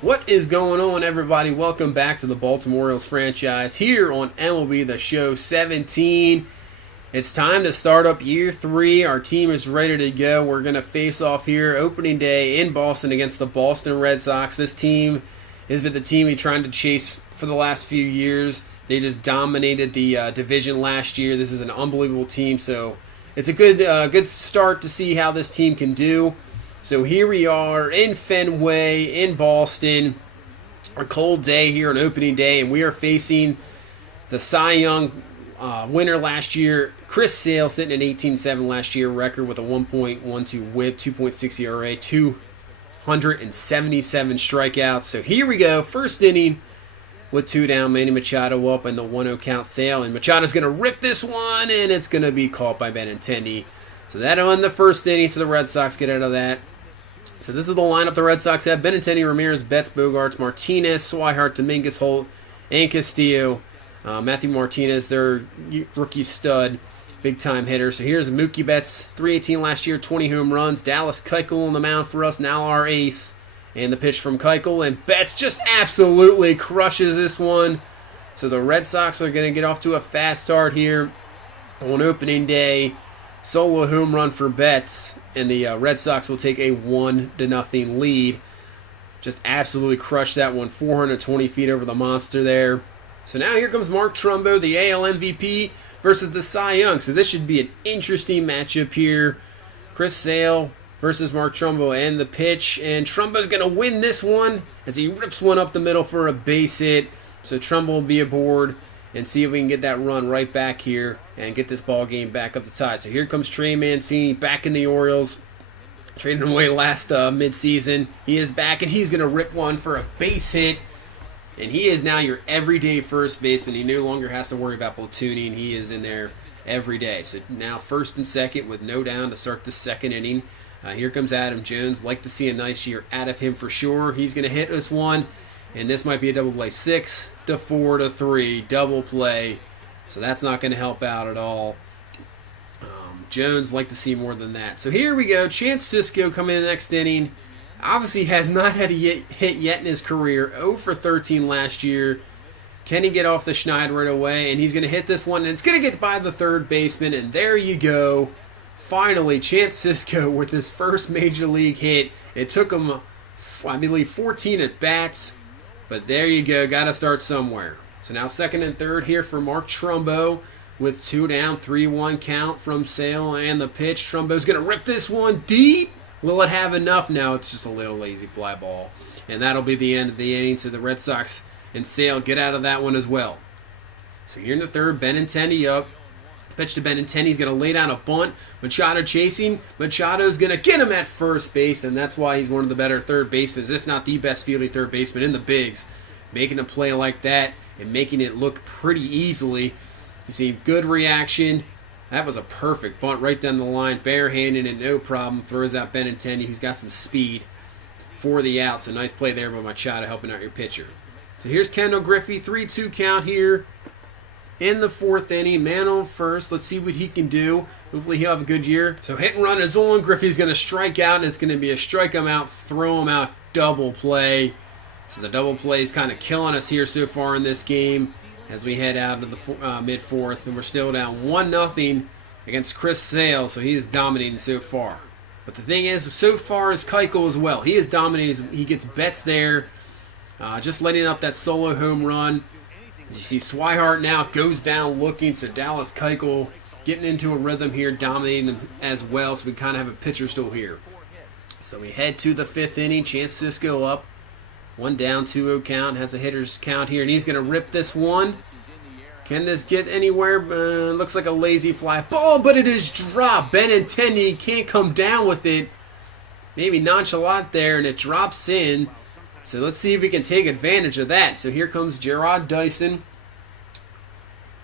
What is going on, everybody? Welcome back to the Baltimore Orioles franchise here on MLB The Show 17. It's time to start up year 3. Our team is ready to go. We're going to face off here opening day in Boston against the Boston Red Sox. This team has been the team we're trying to chase for the last few years. They just dominated the division last year. This is an unbelievable team, so it's a good start to see how this team can do. So here we are in Fenway, in Boston. A cold day here on opening day, and we are facing the Cy Young winner last year, Chris Sale, sitting at 18-7 last year, record with a 1.12 whip, 2.6 ERA, 277 strikeouts. So here we go, first inning with 2 down, Manny Machado up in the 1-0 count. Sale, and Machado's going to rip this one, and it's going to be caught by Benintendi. So that'll end the first inning, so the Red Sox get out of that. So this is the lineup the Red Sox have: Benintendi, Ramirez, Betts, Bogaerts, Martinez, Swihart, Dominguez, Holt, and Castillo. Matthew Martinez, their rookie stud, big-time hitter. So here's Mookie Betts, 318 last year, 20 home runs. Dallas Keuchel on the mound for us, now our ace. And the pitch from Keuchel, and Betts just absolutely crushes this one. So the Red Sox are going to get off to a fast start here on opening day. Solo home run for Betts, and the Red Sox will take a 1-0 lead. Just absolutely crushed that one, 420 feet over the monster there. So now here comes Mark Trumbo, the AL MVP, versus the Cy Young. So this should be an interesting matchup here. Chris Sale versus Mark Trumbo, and the pitch. And Trumbo's going to win this one as he rips one up the middle for a base hit. So Trumbo will be aboard and see if we can get that run right back here and get this ball game back up the tide. So here comes Trey Mancini back in the Orioles. Traded him away last midseason. He is back, and he's going to rip one for a base hit. And he is now your everyday first baseman. He no longer has to worry about platooning. He is in there every day. So now first and second with no down to start the second inning. Here comes Adam Jones. Like to see a nice year out of him for sure. He's going to hit this one, and this might be a double play. 6-4-3 double play. So that's not going to help out at all. Jones like to see more than that. So here we go. Chance Sisco coming in the next inning. Obviously has not had a hit yet in his career. 0 for 13 last year. Can he get off the schneid right away? And he's going to hit this one, and it's going to get by the third baseman. And there you go. Finally, Chance Sisco with his first major league hit. It took him, I believe, 14 at-bats. But there you go. Got to start somewhere. So now second and third here for Mark Trumbo with 2 down, 3-1 count from Sale, and the pitch. Trumbo's going to rip this one deep. Will it have enough? No, it's just a little lazy fly ball. And that'll be the end of the inning. So the Red Sox and Sale get out of that one as well. So here in the third, Benintendi up. Pitch to Benintendi. He's going to lay down a bunt. Machado chasing. Machado's going to get him at first base, and that's why he's one of the better third basemen, if not the best fielding third baseman in the bigs. Making a play like that and making it look pretty easily. You see good reaction. That was a perfect bunt right down the line. Barehanded it, no problem. Throws out Benintendi, who's got some speed for the out. So nice play there by Machado helping out your pitcher. So here's Kendall Griffey. 3-2 count here in the fourth inning. Man on first. Let's see what he can do. Hopefully he'll have a good year. So hit and run is on. Griffey's going to strike out, and it's going to be a strike him out, throw him out, double play. So the double play is kind of killing us here so far in this game as we head out to the mid-fourth, and we're still down 1-0 against Chris Sale, so he is dominating so far. But the thing is, so far is Keuchel as well. He is dominating. He gets Betts there, just letting up that solo home run. You see Swihart now goes down looking, so Dallas Keuchel getting into a rhythm here, dominating as well, so we kind of have a pitcher still here. So we head to the fifth inning. Chance Sisco up. 1 down, 2-0 count, has a hitter's count here, and he's going to rip this one. Can this get anywhere? Looks like a lazy fly ball, but it is dropped. Benintendi can't come down with it. Maybe nonchalant there, and it drops in. So let's see if we can take advantage of that. So here comes Jarrod Dyson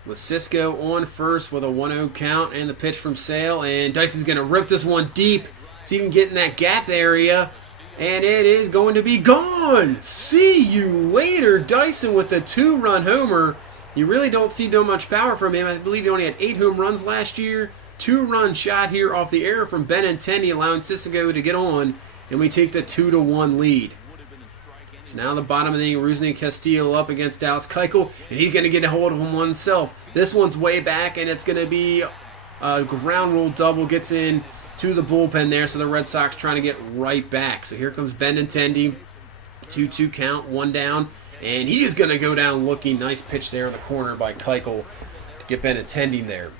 with Sisco on first with a 1-0 count, and the pitch from Sale, and Dyson's going to rip this one deep. See if he can get in that gap area. And it is going to be gone. See you later. Dyson with a 2-run homer. You really don't see no much power from him. I believe he only had 8 home runs last year. 2-run shot here off the air from Benintendi, allowing Sisco to get on. And we take the 2-1 lead. So now the bottom of the inning, Rusney Castillo up against Dallas Keuchel, and he's going to get a hold of him oneself. This one's way back, and it's going to be a ground rule double. Gets in to the bullpen there, so the Red Sox trying to get right back. So here comes Benintendi. 2-2 count, one down, and he is going to go down looking. Nice pitch there in the corner by Keuchel to get Benintendi there.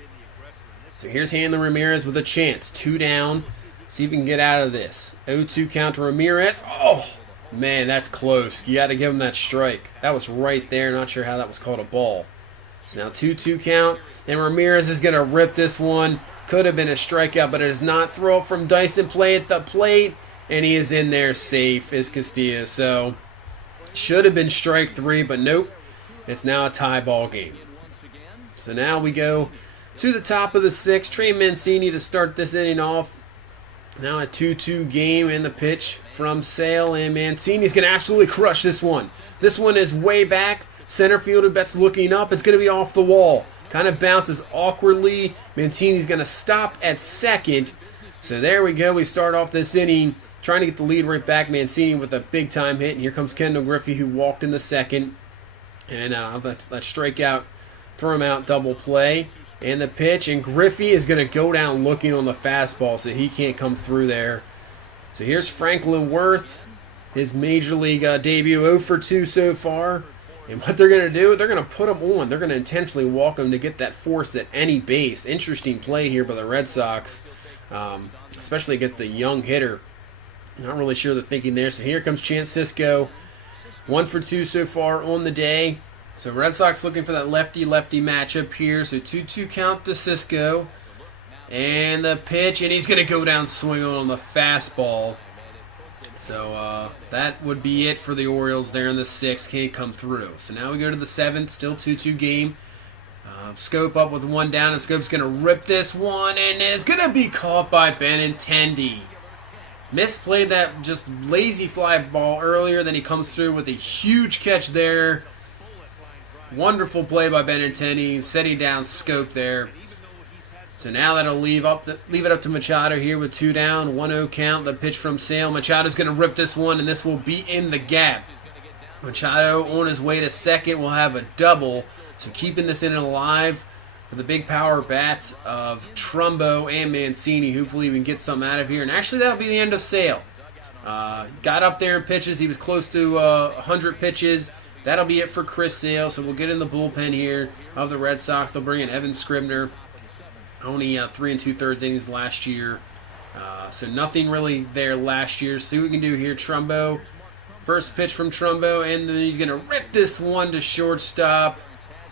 So here's Hanley Ramirez with a chance. 2 down. See if we can get out of this. 0-2 count to Ramirez. Oh, man, that's close. You got to give him that strike. That was right there. Not sure how that was called a ball. So now 2-2 count, and Ramirez is going to rip this one. Could have been a strikeout, but it is not. Throw from Dyson, play at the plate, and he is in there safe, is Castillo. So should have been strike 3, but nope. It's now a tie ball game. So now we go to the top of the 6th. Trey Mancini to start this inning off. Now a 2-2 game, in the pitch from Sale, and Mancini's going to absolutely crush this one. This one is way back. Center fielder Betts looking up. It's going to be off the wall. Kind of bounces awkwardly. Mancini's going to stop at second. So there we go. We start off this inning trying to get the lead right back. Mancini with a big-time hit. And here comes Kendall Griffey, who walked in the second. And let's strike out, throw him out, double play. And the pitch. And Griffey is going to go down looking on the fastball, so he can't come through there. So here's Franklin Worth. His Major League debut, 0 for 2 so far. And what they're going to do, they're going to put him on. They're going to intentionally walk him to get that force at any base. Interesting play here by the Red Sox, especially get the young hitter. Not really sure the thinking there. So here comes Chance Sisco. 1 for 2 so far on the day. So Red Sox looking for that lefty-lefty matchup here. So 2-2 count to Sisco. And the pitch, and he's going to go down swinging on the fastball. So that would be it for the Orioles there in the 6th. Can't come through. So now we go to the 7th. Still 2-2 game. Scope up with 1 down, and Scope's going to rip this one, and it's going to be caught by Benintendi. Misplayed that just lazy fly ball earlier. Then he comes through with a huge catch there. Wonderful play by Benintendi. Setting down Scope there. So now that'll leave it up to Machado here with 2 down, 1-0 count. The pitch from Sale. Machado's going to rip this one, and this will be in the gap. Machado on his way to second will have a double. So keeping this inning alive for the big power bats of Trumbo and Mancini. Hopefully we can get something out of here. And actually that'll be the end of Sale. Got up there in pitches. He was close to 100 pitches. That'll be it for Chris Sale. So we'll get in the bullpen here of the Red Sox. They'll bring in Evan Scribner. Only 3 2/3 innings last year. So nothing really there last year. See what we can do here. Trumbo. First pitch from Trumbo, and then he's going to rip this one to shortstop.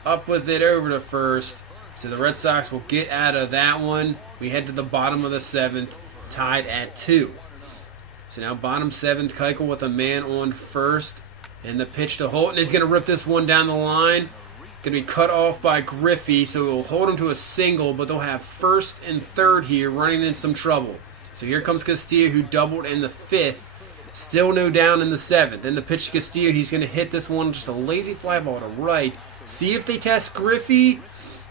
Up with it over to first. So the Red Sox will get out of that one. We head to the bottom of the 7th, tied at 2. So now bottom 7th, Keuchel with a man on first. And the pitch to Holt, and he's going to rip this one down the line. Going to be cut off by Griffey, so it will hold him to a single, but they'll have first and third here running in some trouble. So here comes Castillo, who doubled in the 5th. Still no down in the 7th. Then the pitch to Castillo, he's going to hit this one, just a lazy fly ball to right. See if they test Griffey,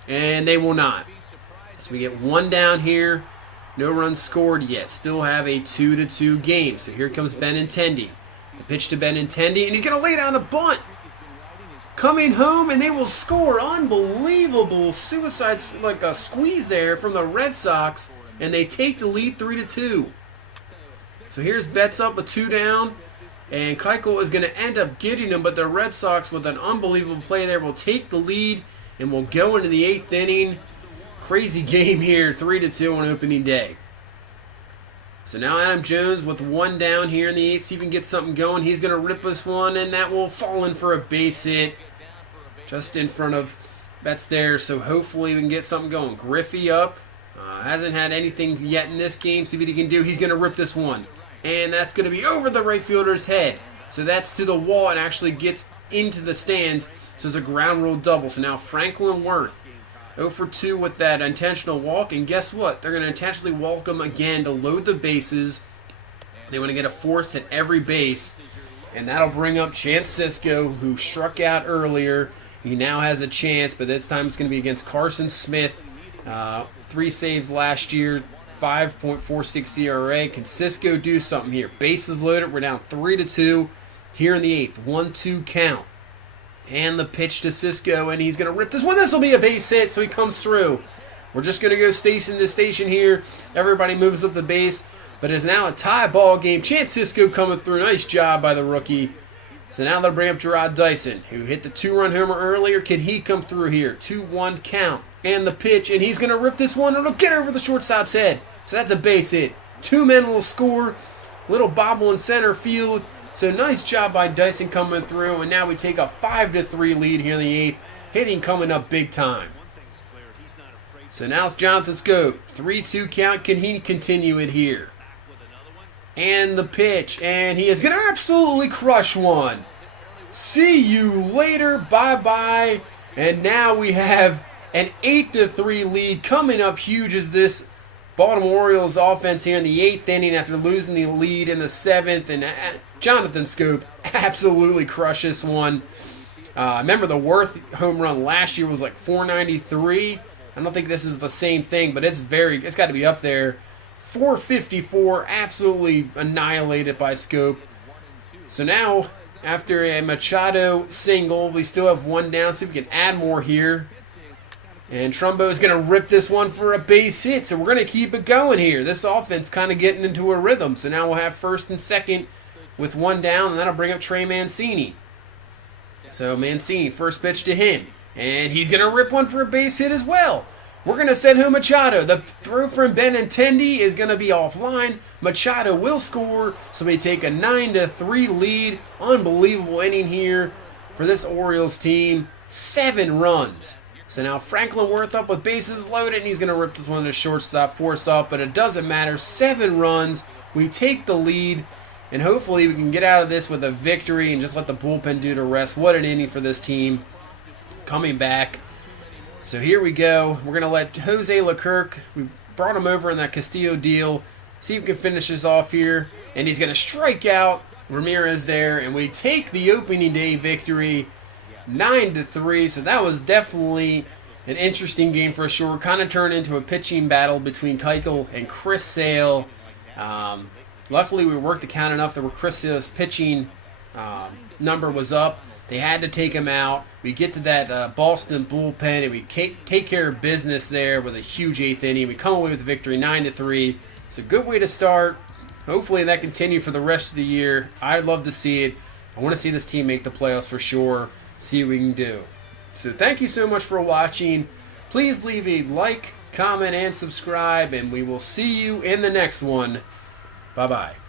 and they will not. So we get 1 down here. No runs scored yet. Still have a 2-2 game. So here comes Benintendi. The pitch to Benintendi, and he's going to lay down a bunt. Coming home, and they will score. Unbelievable suicide, like a squeeze there from the Red Sox, and they take the lead 3-2. So here's Betts up with 2 down, and Keuchel is going to end up getting him, but the Red Sox, with an unbelievable play there, will take the lead, and will go into the 8th inning. Crazy game here, 3-2 on opening day. So now Adam Jones with 1 down here in the 8th. See if he can get something going. He's going to rip this one, and that will fall in for a base hit. Just in front of Betts there. So hopefully we can get something going. Griffey up. Hasn't had anything yet in this game. See what he can do. He's going to rip this one. And that's going to be over the right fielder's head. So that's to the wall and actually gets into the stands. So it's a ground rule double. So now Franklin Worth 0 for 2 with that intentional walk. And guess what? They're going to intentionally walk him again to load the bases. They want to get a force at every base. And that'll bring up Chance Sisco, who struck out earlier. He now has a chance, but this time it's going to be against Carson Smith. 3 saves last year, 5.46 ERA. Can Sisco do something here? Bases loaded. We're down 3-2. here in the 8th. 1-2 count. And the pitch to Cisco, and he's going to rip this one. This will be a base hit, so he comes through. We're just going to go station to station here. Everybody moves up the base, but it's now a tie ball game. Chance Cisco coming through. Nice job by the rookie. So now they'll bring up Gerard Dyson, who hit the 2-run homer earlier. Can he come through here? 2-1 count. And the pitch, and he's going to rip this one. It'll get over the shortstop's head. So that's a base hit. 2 men will score. Little bobble in center field. So nice job by Dyson coming through. And now we take a 5-3 lead here in the 8th. Hitting coming up big time. So now it's Jonathan Schoop. 3-2 count. Can he continue it here? And the pitch. And he is going to absolutely crush one. See you later. Bye-bye. And now we have an 8-3 lead coming up huge as this Baltimore Orioles offense here in the 8th inning after losing the lead in the 7th. And Jonathan Schoop absolutely crushes one. Remember the Worth home run last year was like 493. I don't think this is the same thing, but it's got to be up there. 454, absolutely annihilated by Schoop. So now, after a Machado single, we still have one down. See if we can add more here. And Trumbo is going to rip this one for a base hit. So we're going to keep it going here. This offense kind of getting into a rhythm. So now we'll have first and second with one down, and that'll bring up Trey Mancini. So Mancini, first pitch to him. And he's going to rip one for a base hit as well. We're going to send home Machado. The throw from Benintendi is going to be offline. Machado will score, so we take a 9-3 lead. Unbelievable inning here for this Orioles team. 7 runs. So now Franklin Worth up with bases loaded, and he's going to rip this one to shortstop, force off, but it doesn't matter. 7 runs. We take the lead, and hopefully we can get out of this with a victory and just let the bullpen do the rest. What an inning for this team. Coming back. So here we go. We're going to let Jose Leclerc, we brought him over in that Castillo deal, see if we can finish this off here. And he's going to strike out Ramirez there, and we take the opening day victory 9-3. So that was definitely an interesting game for sure. Kind of turned into a pitching battle between Keuchel and Chris Sale. Luckily, we worked the count enough that Chris Sale's pitching number was up. They had to take him out. We get to that Boston bullpen, and we take care of business there with a huge 8th inning. We come away with the victory, 9-3. It's a good way to start. Hopefully that continues for the rest of the year. I'd love to see it. I want to see this team make the playoffs for sure. See what we can do. So thank you so much for watching. Please leave a like, comment, and subscribe, and we will see you in the next one. Bye-bye.